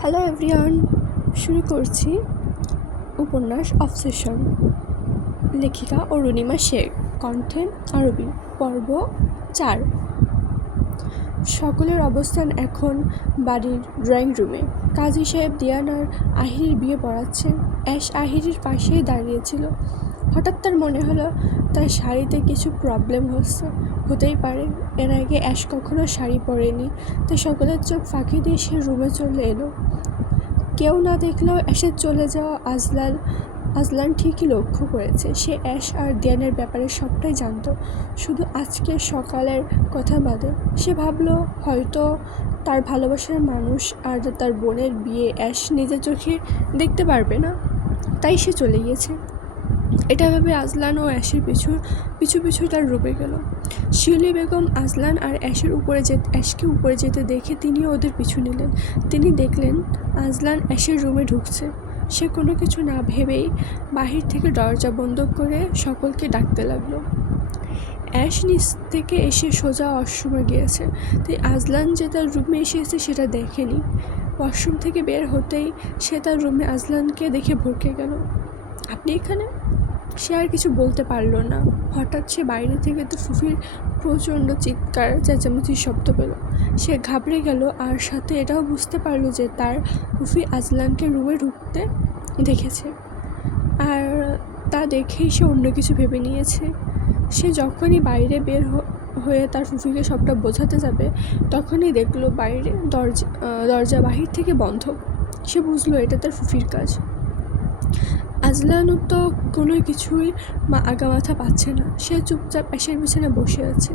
Hello everyone শুরু করছি উপন্যাস অবসেশন লেখিকা অরুণিমা শেখ কণ্ঠে আরবি। পর্ব চার। সকলের অবস্থান এখন বাড়ির ড্রয়িং রুমে কাজী সাহেব দিয়ানার আহিরির বিয়ে পড়াচ্ছেন। অ্যাশ আহিরির পাশেই দাঁড়িয়েছিল। হঠাৎ তার মনে হলো, তার শাড়িতে কিছু প্রবলেম হচ্ছে। হতেই পারে, এর আগে অ্যাশ কখনো শাড়ি পরেনি। তাই সকলের চোখ ফাঁকি দিয়ে সে রুমে চলে এলো। কেউ না দেখলেও অ্যাশের চলে যাওয়া আজলাল আজলান ঠিকই লক্ষ্য করেছে। সে অ্যাশ আর জ্ঞানের ব্যাপারে সবটাই জানত। শুধু আজকে সকালের কথা বাদে, সে ভাবল হয়তো তার ভালোবাসার মানুষ আর তার বোনের বিয়ে অ্যাশ নিজের চোখে দেখতে পারবে না। তাই সে চলে গিয়েছে। এটা ভেবে আজলান ও অ্যাশের পিছু পিছু পিছু তার রূপে গেল। শিউলি বেগম, আজলান আর অ্যাশের উপরে যে অ্যাশকে উপরে যেতে দেখে তিনিও ওদের পিছু নিলেন। তিনি দেখলেন আজলান অ্যাশের রুমে ঢুকছে। সে কোনো কিছু না ভেবেই বাহির থেকে দরজা বন্ধ করে সকলকে ডাকতে লাগল। অ্যাশ নিচ থেকে এসে সোজা ওয়াশরুমে গিয়েছে। তাই আজলান যে তার রুমে এসেছে সেটা দেখেনি। ওয়াশরুম থেকে বের হতেই সে তার রুমে আজলানকে দেখে ভরকে গেল। আপনি এখানে? সে আর কিছু বলতে পারল না। হঠাৎ সে বাইরে থেকে তো ফুফির প্রচণ্ড চিৎকার, চেঁচামেচির শব্দ পেল। সে ঘাবড়ে গেল আর সাথে এটাও বুঝতে পারল যে তার ফুফি আজলানকে রুমে ঢুকতে দেখেছে। আর তা দেখেই সে অন্য কিছু ভেবে নিয়েছে। সে যখনই বাইরে বের হয়ে তার ফুফিকে সবটা বোঝাতে যাবে, তখনই দেখল বাইরে দরজা দরজা বাহির থেকে বন্ধ। সে বুঝলো এটা তার ফুফির কাজ। আজলানও তো কোনো কিছুই মা আগা মাথা পাচ্ছে না। সে চুপচাপ অ্যাশের পিছনে বসে আছে।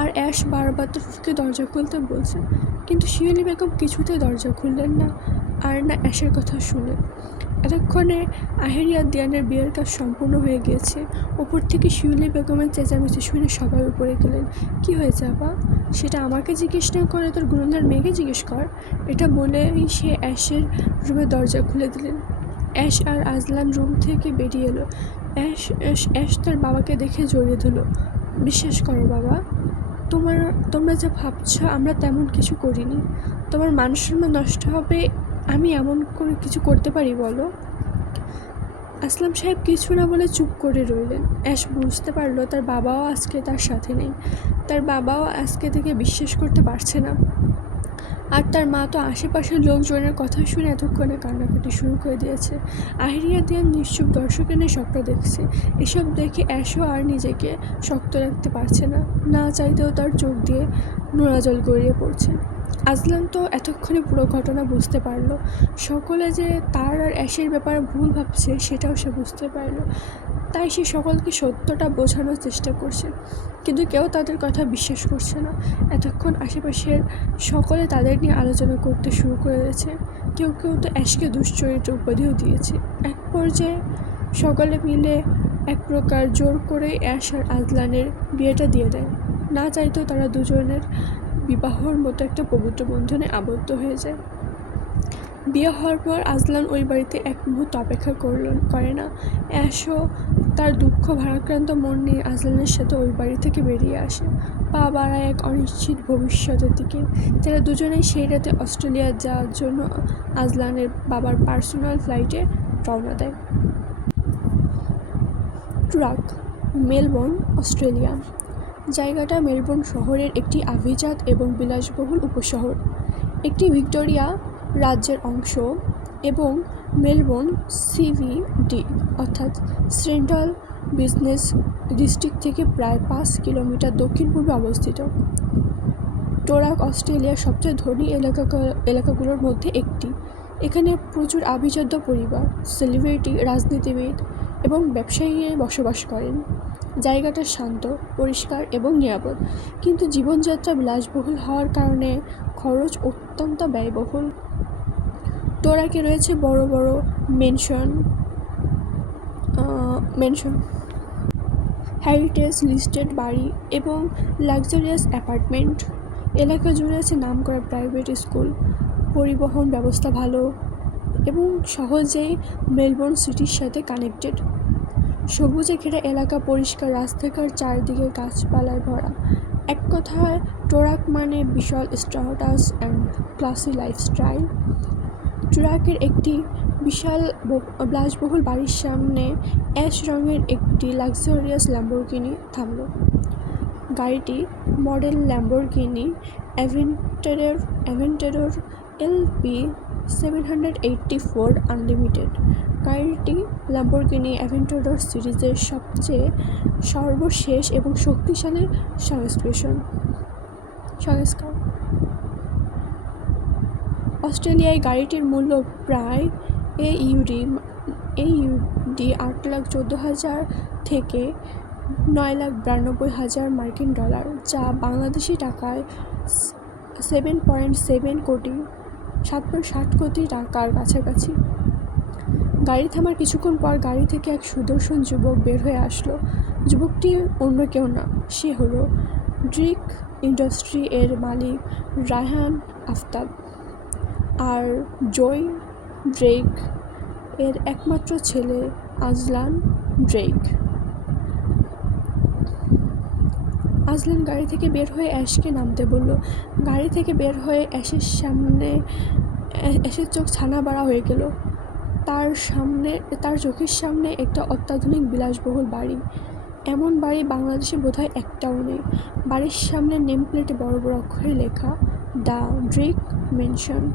আর অ্যাশ বারবার তো দরজা খুলতে বলছে। কিন্তু শিয়ালি বেগম কিছুতেই দরজা খুললেন না, আর না অ্যাশের কথা শুনে। এতক্ষণে আহেরিয়া দিয়ানের বিয়ের কাজ সম্পূর্ণ হয়ে গিয়েছে। ওপর থেকে শিউলি বেগমের চেঁচামেচি শুনে সবাই উপরে গেলেন। কি হয়েছে আপা? সেটা আমাকে জিজ্ঞেস না করে তোর গুরুন্দার মেয়েকে জিজ্ঞেস কর? এটা বলেই সে অ্যাশের রুমে দরজা খুলে দিলেন। অ্যাশ আর আজলান রুম থেকে বেরিয়ে এলো। অ্যাশ অ্যাশ অ্যাশ তার বাবাকে দেখে জড়িয়ে ধরলো। বিশ্বাস করো বাবা, তোমার, তোমরা যা ভাবছ, আমরা তেমন কিছু করিনি। তোমার মান সম্মান নষ্ট হবে, আমি এমন করে কিছু করতে পারি, বলো? আসলাম সাহেব কিছু না বলে চুপ করে রইলেন। অ্যাশ বুঝতে পারল তার বাবাও আজকে তার সাথে নেই। তার বাবাও আজকে থেকে বিশ্বাস করতে পারছে না। আর তার মা তো আশেপাশের লোকজনের কথা শুনে এতক্ষণে কান্নাকাটি শুরু করে দিয়েছে। আহিরিয়া দিয়ান নিশ্চুপ দর্শক এনে সবটা দেখছে। এসব দেখে অ্যাশও আর নিজেকে শক্ত রাখতে পারছে না। না চাইতেও তার চোখ দিয়ে নোড়া জল গড়িয়ে পড়ছে। আজলান তো এতক্ষণে পুরো ঘটনা বুঝতে পারল। সকলে যে তার আর অ্যাশের ব্যাপারে ভুল ভাবছে, সেটাও সে বুঝতে পারল। তাই সে সকলকে সত্যটা বোঝানোর চেষ্টা করছে। কিন্তু কেউ তাদের কথা বিশ্বাস করছে না। এতক্ষণ আশেপাশের সকলে তাদের নিয়ে আলোচনা করতে শুরু করে দিয়েছে। কেউ কেউ তো অ্যাশকে দুশ্চরিত্র উপাধিও দিয়েছে। এক পর্যায়ে সকলে মিলে এক প্রকার জোর করে অ্যাশ আর আজলানের বিয়েটা দিয়ে দেয়। না চাইতেও তারা দুজনের বিবাহর মতো একটা পবিত্র বন্ধনে আবদ্ধ হয়ে যায়। বিয়ে হওয়ার পর আজলান ওই বাড়িতে এক মুহূর্ত অপেক্ষা করল, করে না। অ্যাশও তার দুঃখ ভারাক্রান্ত মন নিয়ে আজলানের সাথে ওই বাড়ি থেকে বেরিয়ে আসে। পা বাড়ায় এক অনিশ্চিত ভবিষ্যতের দিকে। তারা দুজনেই সেই রাতে অস্ট্রেলিয়া যাওয়ার জন্য আজলানের বাবার পার্সোনাল ফ্লাইটে রওনা দেয়। Toorak, Melbourne, Australia. জায়গাটা মেলবোর্ন শহরের একটি আভিজাত এবং বিলাসবহুল উপশহর। একটি ভিক্টোরিয়া রাজ্যের অংশ। এবং মেলবোর্ন সিভিডি, অর্থাৎ সেন্ট্রাল বিজনেস ডিস্ট্রিক্ট থেকে প্রায় পাঁচ কিলোমিটার দক্ষিণ পূর্বে অবস্থিত। টোরাক, অস্ট্রেলিয়ার সবচেয়ে ধনী এলাকা, এলাকাগুলোর মধ্যে একটি। এখানে প্রচুর আভিজাত্য পরিবার, সেলিব্রিটি, রাজনীতিবিদ এবং ব্যবসায়ীরা বসবাস করেন। জায়গাটা শান্ত, পরিষ্কার এবং নিরাপদ। কিন্তু জীবনযাত্রা বিলাসবহুল হওয়ার কারণে খরচ অত্যন্ত ব্যয়বহুল। তোরাকে রয়েছে বড় বড় মেনশন মেনশন। হ্যারিটেজ লিস্টেড বাড়ি এবং লাক্সারিয়াস অ্যাপার্টমেন্ট এলাকা জুড়ে আছে নাম করা প্রাইভেট স্কুল পরিবহন ব্যবস্থা ভালো এবং সহজেই মেলবোর্ন সিটির সাথে কানেক্টেড সবুজে ঘেরা এলাকা পরিষ্কার, রাস্তাঘাট চারদিকে গাছপালায় ভরা। এক কথায় টোরাক মানে বিশাল স্টারটাস অ্যান্ড ক্লাসি লাইফস্টাইল টুরাকের একটি বিশাল বিলাসবহুল বাড়ির সামনে অ্যাশ রঙের একটি লাক্সারিয়াস ল্যাম্বোরগিনি থামল। গাড়িটি মডেল ল্যাম্বোরগিনি অ্যাভেন্টারের অ্যাভেন্টারোর LP seven hundred eighty four unlimited গাড়িটি ল্যাম্বোরগিনি অ্যাভেন্টারোর সিরিজের সবচেয়ে সর্বশেষ এবং শক্তিশালী সংস্কৃষণ সংস্কার অস্ট্রেলিয়ায় গাড়িটির মূল্য প্রায় এ ইউডি এ ইউডি আট লাখ চোদ্দ হাজার থেকে নয় লাখ বিরানব্বই হাজার মার্কিন ডলার, যা বাংলাদেশি টাকায় সেভেন পয়েন্ট সেভেন কোটি, সাত পয়েন্ট ষাট কোটি টাকার কাছাকাছি। গাড়ি থামার কিছুক্ষণ পর গাড়ি থেকে এক সুদর্শন যুবক বের হয়ে আসলো। যুবকটি অন্য কেউ না, সে হলো ড্রিক ইন্ডাস্ট্রি এর মালিক রায়হান আফতাব। আর জয় ড্রেক এর একমাত্র ছেলে আজলান ড্রেক আজলান গাড়ি থেকে বের হয়ে অ্যাশকে নামতে বলল। গাড়ি থেকে বের হয়ে অ্যাশের সামনে অ্যা- অ্যাশের চোখ ছানা বাড়া হয়ে গেল। তার সামনে, তার চোখের সামনে একটা অত্যাধুনিক বিলাসবহুল বাড়ি। এমন বাড়ি বাংলাদেশে বোধহয় একটাও নেই। বাড়ির সামনে নেম প্লেটে বড় বড় অক্ষরে লেখা, দ্য ড্রিক মেনশন।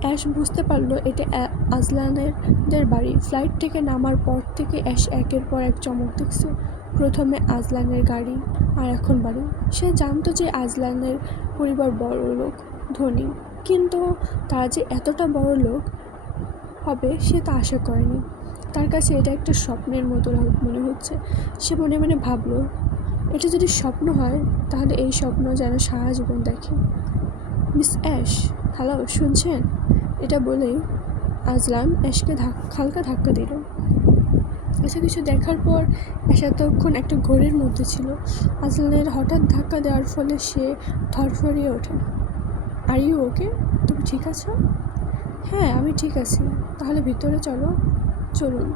অ্যাশ বুঝতে পারল এটা অ্যা- আজলানের বাড়ি। ফ্লাইট থেকে নামার পর থেকে অ্যাশ একের পর এক চমক দেখছে। প্রথমে আজলানের গাড়ি আর এখন বাড়ি। সে জানতো যে আজলানের পরিবার বড় লোক, ধনী। কিন্তু তারা যে এতটা বড় লোক হবে, সে তা আশা করেনি। তার কাছে এটা একটা স্বপ্নের মতো মনে হচ্ছে। সে মনে মনে ভাবলো, এটা যদি স্বপ্ন হয়, তাহলে এই স্বপ্ন যেন সারা জীবন দেখে। মিস অ্যাশ, হ্যালো, শুনছেন? এটা বলেই আজলাম অ্যাশকে ধাক হালকা ধাক্কা দিল। এসব কিছু দেখার পর অ্যাশ এতক্ষণ একটা ঘোরের মধ্যে ছিল। আজলানের হঠাৎ ধাক্কা দেওয়ার ফলে সে ধরফরিয়ে ওঠে। আর ইউ ওকে তুমি ঠিক আছো? হ্যাঁ আমি ঠিক আছি। তাহলে ভিতরে চলো, চলুন।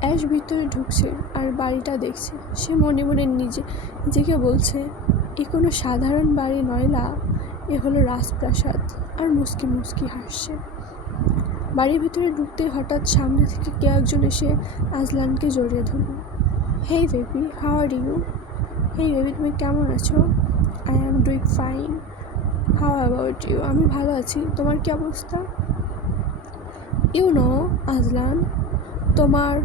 অ্যাশ ভিতরে ঢুকছে আর বাড়িটা দেখছে। সে মনে মনে নিজে, নিজেকে বলছে, এ কোনো সাধারণ বাড়ি নয় লা এ হলো রাজপ্রাসাদ, আর মুস্কি মুস্কি হাসছে। বাড়ির ভিতরে ঢুকতে হঠাৎ সামনে থেকে কে একজন এসে আজলানকে জড়িয়ে ধরল। Hey baby, how are you? Hey baby, তুমি কেমন আছো? I am doing fine. How about you? আমি ভালো আছি। তোমার কি অবস্থা? ইউ নো, আজলান, তোমার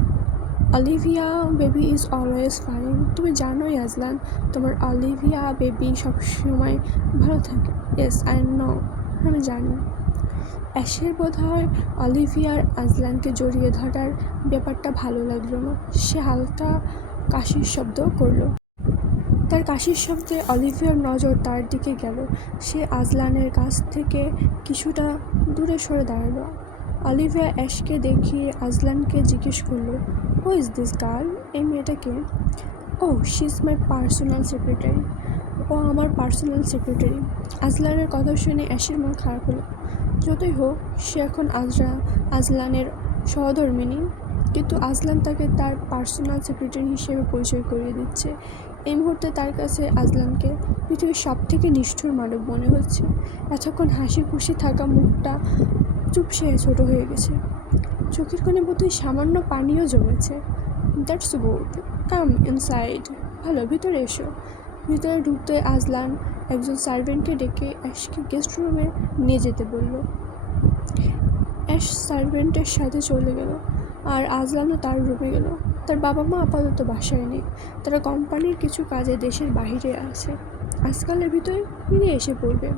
Olivia baby is always fine তুমি জানোই আজলান, তোমার অলিভিয়া বেবি সবসময় ভালো থাকে। ইয়েস আই নো আমি জানি। অ্যাশের বোধ হয় অলিভিয়ার আজলানকে জড়িয়ে ধরার ব্যাপারটা ভালো লাগল না। সে হালকা কাশির শব্দ করল। তার কাশির শব্দে অলিভিয়ার নজর তার দিকে গেল। সে আজলানের কাছ থেকে কিছুটা দূরে সরে দাঁড়াল। অলিভিয়া অ্যাশকে দেখিয়ে আজলানকে জিজ্ঞেস করল হু ইজ দিস গার্ল এই মেয়েটাকে? ও she is my personal secretary ও আমার পার্সোনাল সেক্রেটারি আজলানের কথা শুনে অ্যাশের মন খারাপ হলো। যতই হোক, সে এখন আজরা, আজলানের সহধর্মিনী কিন্তু আজলান তাকে তার পার্সোনাল সেক্রেটারি হিসেবে পরিচয় করিয়ে দিচ্ছে। এই মুহূর্তে তার কাছে আজলানকে পৃথিবীর সব থেকে নিষ্ঠুর মানব মনে হচ্ছে। এতক্ষণ হাসি খুশি থাকা মুখটা চুপসে ছোট হয়ে গেছে। চোখের কোণে বোধহয় সামান্য পানিও জমেছে। দ্যাটস গুড কাম ইনসাইড ভালো, ভিতরে এসো। ভিতরে ঢুকতে আজলান একজন সার্ভেন্টকে ডেকে অ্যাশকে গেস্ট রুমে নিয়ে যেতে বলল। অ্যাশ সার্ভেন্টের সাথে চলে গেল আর আজলানও তার রুমে গেল। তার বাবা মা আপাতত বাসায় নেই। তারা কোম্পানির কিছু কাজে দেশের বাইরে আছে। আজকালের ভিতরে ফিরে এসে পড়বে।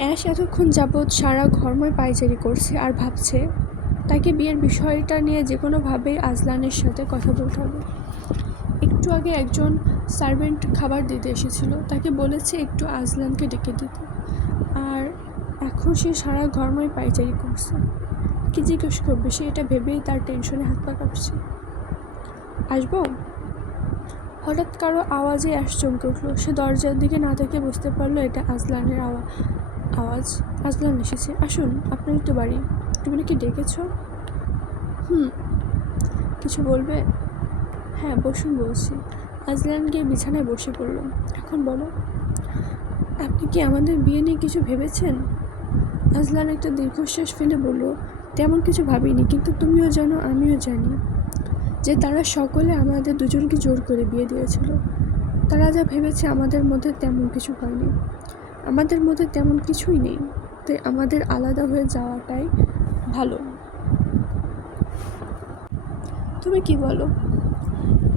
অ্যাশ এতক্ষণ যাবৎ সারা ঘরময় পায়চারি করছে আর ভাবছে তাকে বিয়ের বিষয়টা নিয়ে যে কোনোভাবেই আজলানের সাথে কথা বলতে হবে। একটু আগে একজন সার্ভেন্ট খাবার দিতে এসেছিল, তাকে বলেছে একটু আজলানকে ডেকে দিতে। আর এখন সে সারা ঘরময় পায়চারি করছে। কী জিজ্ঞেস করবে? সে এটা ভেবেই তার টেনশনে হাত পা কাঁপছে। আসব? হঠাৎ কারও আওয়াজে অ্যাশ চমকে উঠল। সে দরজার দিকে না থেকে বুঝতে পারল এটা আজলানের আওয়া। আওয়াজ আজলান এসেছে। আসুন, আপনার একটু বাড়ি। তুমি নাকি ডেকেছ? হুম। কিছু বলবে? হ্যাঁ বসুন বলছি। আজলান গিয়ে বিছানায় বসে পড়ল। এখন বলো, আপনি কি আমাদের বিয়ে নিয়ে কিছু ভেবেছেন? আজলান একটা দীর্ঘশ্বাস ফেলে বলল, তেমন কিছু ভাবিনি, কিন্তু তুমিও জানো, আমিও জানি যে তারা সকলে আমাদের দুজনকে জোর করে বিয়ে দিয়েছিল। তারা যা ভেবেছে আমাদের মধ্যে তেমন কিছু হয়নি। আমাদের মধ্যে তেমন কিছুই নেই। তাই আমাদের আলাদা হয়ে যাওয়াটাই ভালো। তুমি কি বলো?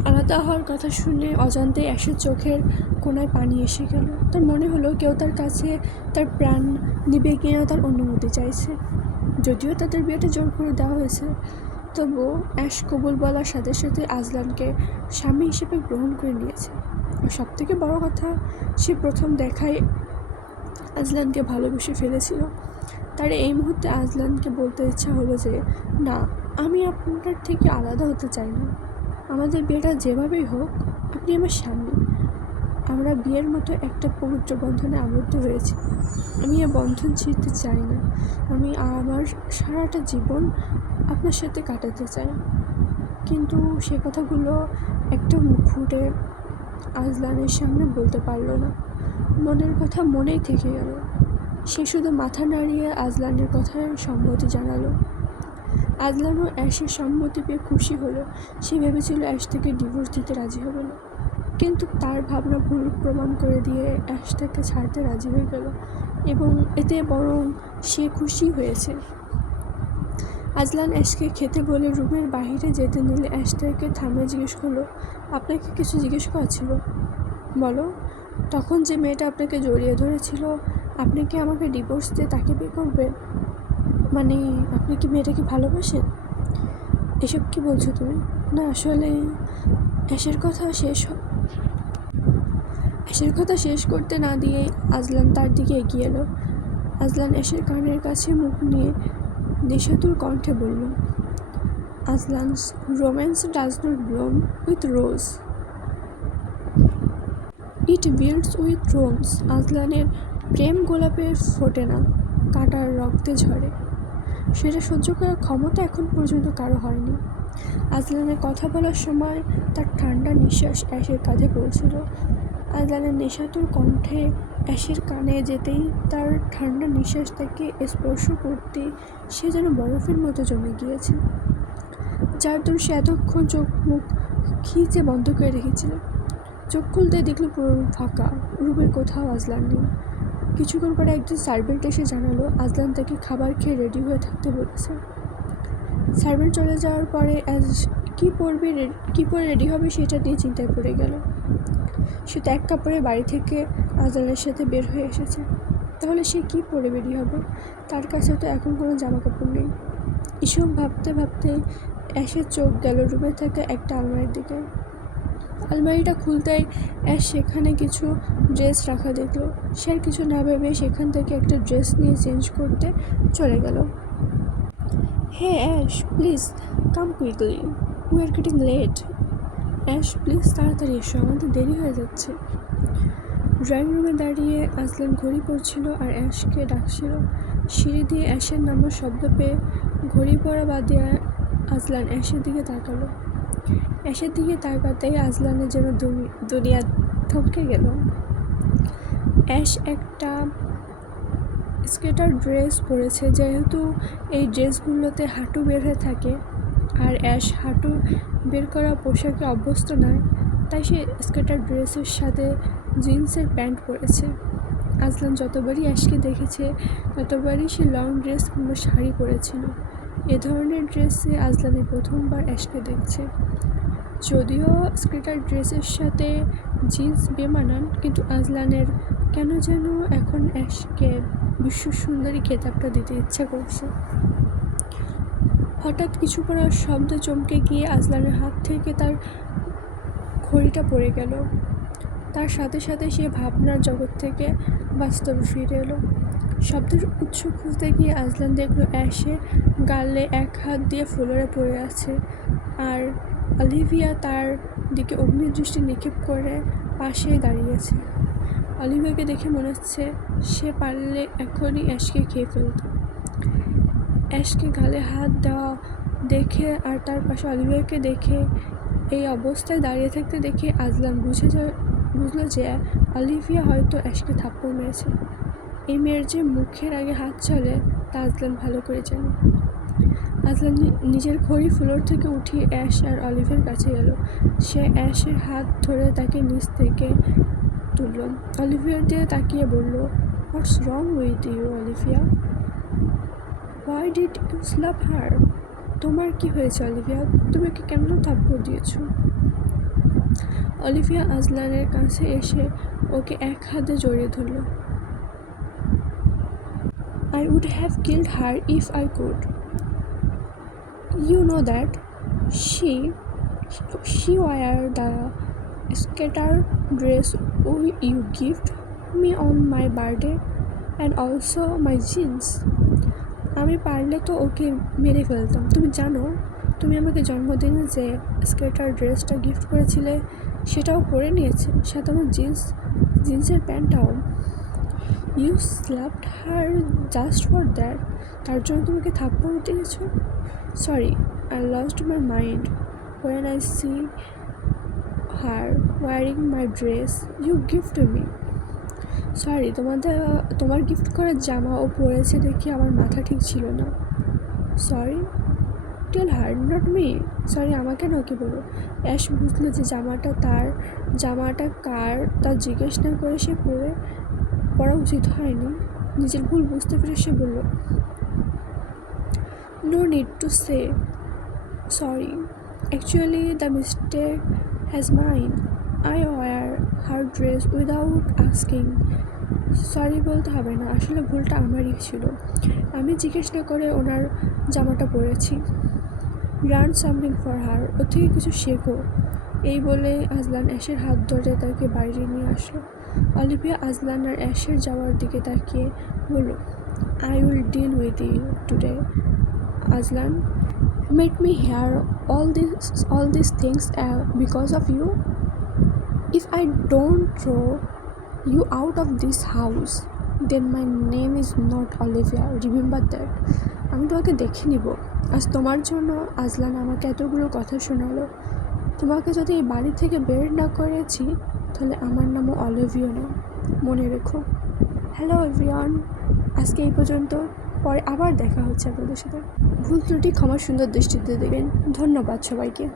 আলাদা হওয়ার কথা শুনে অজান্তে অ্যাশের চোখের কোনায় পানি এসে গেল। তার মনে হলো কেউ তার কাছে তার প্রাণ নিবে কিনা তার অনুমতি চাইছে। যদিও তাদের বিয়েটা জোর করে দেওয়া হয়েছে, তবুও অ্যাশ কবুল বলার সাথে সাথে আজলানকে স্বামী হিসেবে গ্রহণ করে নিয়েছে। সব থেকে বড় কথা, সে প্রথম দেখায় আজলানকে ভালোবেসে ফেলেছিল। তার এই মুহূর্তে আজলানকে বলতে ইচ্ছা হলো যে, না, আমি আপনার থেকে আলাদা হতে চাই না। আমাদের বিয়েটা যেভাবেই হোক, আপনি আমার স্বামী। আমরা বিয়ের মতো একটা পবিত্র বন্ধনে আবদ্ধ হয়েছি। আমি এ বন্ধন ছিঁড়তে চাই না। আমি আমার সারাটা জীবন আপনার সাথে কাটাতে চাই। কিন্তু সে কথাগুলো একটা মুখ ফুটে আজলানের সামনে বলতে পারল না। মনের কথা মনেই থেকে গেল। সে শুধু মাথা নাড়িয়ে আজলানের কথায় সম্মতি জানালো। আজলানও অ্যাশের সম্মতি পেয়ে খুশি হলো। সে ভেবেছিল অ্যাশ থেকে ডিভোর্স দিতে রাজি হবে না। কিন্তু তার ভাবনা ভুল প্রমাণ করে দিয়ে অ্যাশ তাকে ছাড়তে রাজি হয়ে গেল এবং এতে বরং সে খুশি হয়েছে। আজলান অ্যাশকে খেতে বলে রুমের বাইরে যেতে নিলে অ্যাশ তাকে থামে জিজ্ঞেস করল, আপনাকে কিছু জিজ্ঞেস করা ছিল? বলো, তখন যে মেয়েটা আপনাকে জড়িয়ে ধরেছিল, আপনি কি আমাকে ডিভোর্স দিয়ে তাকে বিয়ে করবেন? মানে আপনি কি মেয়েটাকে ভালোবাসেন? এসব কি বলছো তুমি? না, আসলে অ্যাশের কথা শেষ অ্যাশের কথা শেষ করতে না দিয়ে আজলান তার দিকে এগিয়ে এলো। আজলান অ্যাশের কানের কাছে মুখ নিয়ে দেশাতুর কণ্ঠে বলল Azlan's romance does not bloom with rose it builds with thrones আজলানের প্রেম গোলাপের ফোটে না, কাটার রক্তে ঝরে। সেটা সহ্য করার ক্ষমতা এখন পর্যন্ত কারও হয়নি। আজলানের কথা বলার সময় তার ঠান্ডা নিঃশ্বাস অ্যাশের কাঁধে পড়েছিল। আজলানের নেশাতুর কণ্ঠে অ্যাশের কানে যেতেই তার ঠান্ডা নিঃশ্বাস তাকে স্পর্শ করতে সে যেন বরফের মতো জমে গিয়েছে। যার দূর সে এতক্ষণ চোখ মুখ খিচে বন্ধ করে রেখেছিল। চোখ খুলতে দেখল পুরো রুম ফাঁকা, রুমের কোথাও আজলান নেই। কিছুক্ষণ পরে একজন সার্ভেন্ট এসে জানালো, আজলান তাকে খাবার খেয়ে রেডি হয়ে থাকতে বলেছে। সার্ভেন্ট চলে যাওয়ার পরে অ্যাজ কী পরবে কী পরে রেডি হবে সেটা নিয়ে চিন্তায় পড়ে গেল। সে তো এক কাপড়ে বাড়ি থেকে আজলানের সাথে বের হয়ে এসেছে। তাহলে সে কী পরে বেরিয়ে হবে? তার কাছে তো এখন কোনো জামা কাপড় নেই। এসব ভাবতে ভাবতে অ্যাশের চোখ গেল রুমে থাকা একটা আলমারির দিকে। আলমারিটা খুলতেই সেখানে কিছু ড্রেস রাখা দেখল। সে আর কিছু না ভেবে সেখান থেকে একটা ড্রেস নিয়ে চেঞ্জ করতে চলে গেল। Hey Ash please come quickly we are getting late Ash please তাড়াতাড়ি এসো, আমাদের দেরি হয়ে যাচ্ছে। ড্রয়িং রুমে দাঁড়িয়ে আজলান ঘড়ি পড়ছিল আর অ্যাশকে ডাকছিল। সিঁড়ি দিয়ে অ্যাশের নাম্বার শব্দ পেয়ে ঘড়ি পড়া বাদ দিয়ে আজলান অ্যাশের দিকে তাকালো। অ্যাশের দিকে তাকাতেই আজলানের যেন দুনি- দুনিয়া থমকে গেল। অ্যাশ একটা স্কেটার ড্রেস পরেছে, যেহেতু এই ড্রেসগুলোতে হাঁটু বের হয়ে থাকে, আর অ্যাশ হাঁটু বের করা পোশাকে অভ্যস্ত নয়, তাই সে স্কেটার ড্রেসের সাথে জিন্সের প্যান্ট পরেছে। আজলান যতবারই অ্যাশকে দেখেছে, ততবারই সে লং ড্রেস কিংবা শাড়ি পরেছিল। এ ধরনের ড্রেসে আজলানের প্রথমবার অ্যাশকে দেখছে। যদিও স্কেটার ড্রেসের সাথে জিন্স বেমানান, কিন্তু আজলানের কেন যেন এখন অ্যাশকে বিশ্ব সুন্দরী খেতাবটা দিতে ইচ্ছা করছে। হঠাৎ কিছু করার শব্দে চমকে গিয়ে আজলানের হাত থেকে তার ঘড়িটা পড়ে গেল। তার সাথে সাথে সে ভাবনার জগৎ থেকে বাস্তবে ফিরে এলো। শব্দের উৎস খুঁজতে গিয়ে আজলান দেখল, অ্যাশে গালে এক হাত দিয়ে ফ্লোরে পড়ে আছে আর অলিভিয়া তার দিকে অগ্নিদৃষ্টি নিক্ষেপ করে পাশে দাঁড়িয়েছে অলিভিয়াকে দেখে মনে হচ্ছে সে পারলে এখনই অ্যাশকে খেয়ে ফেলত। অ্যাশকে গালে হাত দেওয়া দেখে আর তার পাশে অলিভিয়াকে দেখে এই অবস্থায় দাঁড়িয়ে থাকতে দেখে আজলান বুঝে বুঝলো যে অলিভিয়া হয়তো অ্যাশকে থাপ্পড় মেরেছে। এই মেয়ের যে মুখের আগে হাত চলে, তা আজলান ভালো করে জানে। আজলান নিজের ঘড়ি ফ্লোর থেকে উঠিয়ে অ্যাশ আর অলিভের কাছে এলো। সে অ্যাশের হাত ধরে তাকে নিচ থেকে তুলল। অলিভিয়ার দিয়ে তাকিয়ে বলল what's wrong with you Olivia? Why did you slap her তোমার কি হয়েছে, অলিভিয়া? তুমি কি কেন থাপ্পড় দিয়েছ? অলিভিয়া আজলানের কাছে এসে ওকে এক হাতে জড়িয়ে ধরল। I would have killed her if I could you know that she she wore the skater dress you gift me on my birthday and also my jeans. আমি পারলে তো ওকে মেরে ফেলতাম। তুমি জানো, তুমি আমাকে জন্মদিনে যে স্কেটার ড্রেসটা গিফট করেছিলে, সেটাও পরে নিয়েছে। সাথে আমার জিন্স জিন্সের প্যান্টটাও। You slapped her just for that তার জন্য তোমাকে থাপ্পড় দিয়েছ sorry I lost my mind when I see her wearing my dress you gift me sorry তোমাদের, তোমার গিফট করা জামা ও পরেছে দেখি আমার মাথা ঠিক ছিল না। Sorry tell her not me sorry আমাকে নাকি বলো অ্যাশ বুঝলো যে জামাটা তার, জামাটা কার, তা জিজ্ঞেস না করে সে পরে পড়া উচিত হয়নি। নিজের ভুল বুঝতে পেরে সে বলল no need to say sorry actually the mistake has mine I wore her dress without asking sorry বলতে হবে না। আসলে ভুলটা আমারই ছিল। আমি জিজ্ঞেস না করে ওনার জামাটা পরেছি। লার্ন সামথিং ফর হার ও থেকে কিছু শেখো। এই বলে আজলান অ্যাশের হাত ধরে তাকে বাইরে নিয়ে আসলো। অলিভিয়া আজলান আর অ্যাশের যাওয়ার দিকে তাকিয়ে বলল I will deal with you today Azlan. Made me here all this all this things because of you if I don't throw you out of this house then my name is not Olivia Remember that আমি তোমাকে দেখে নিব। আজ তোমার জন্য আজলান আমাকে এতগুলো কথা শোনালো। তোমাকে যদি এই বাড়ি থেকে বের না করেছি তাহলে আমার নামও অলিভিও না। মনে রেখো। হ্যালো এভরিওয়ান, আজকে এই পর্যন্ত। পরে আবার দেখা হচ্ছে আপনাদের সাথে। ভুল ত্রুটি ক্ষমা সুন্দর দৃষ্টিতে দেবেন ধন্যবাদ সবাইকে।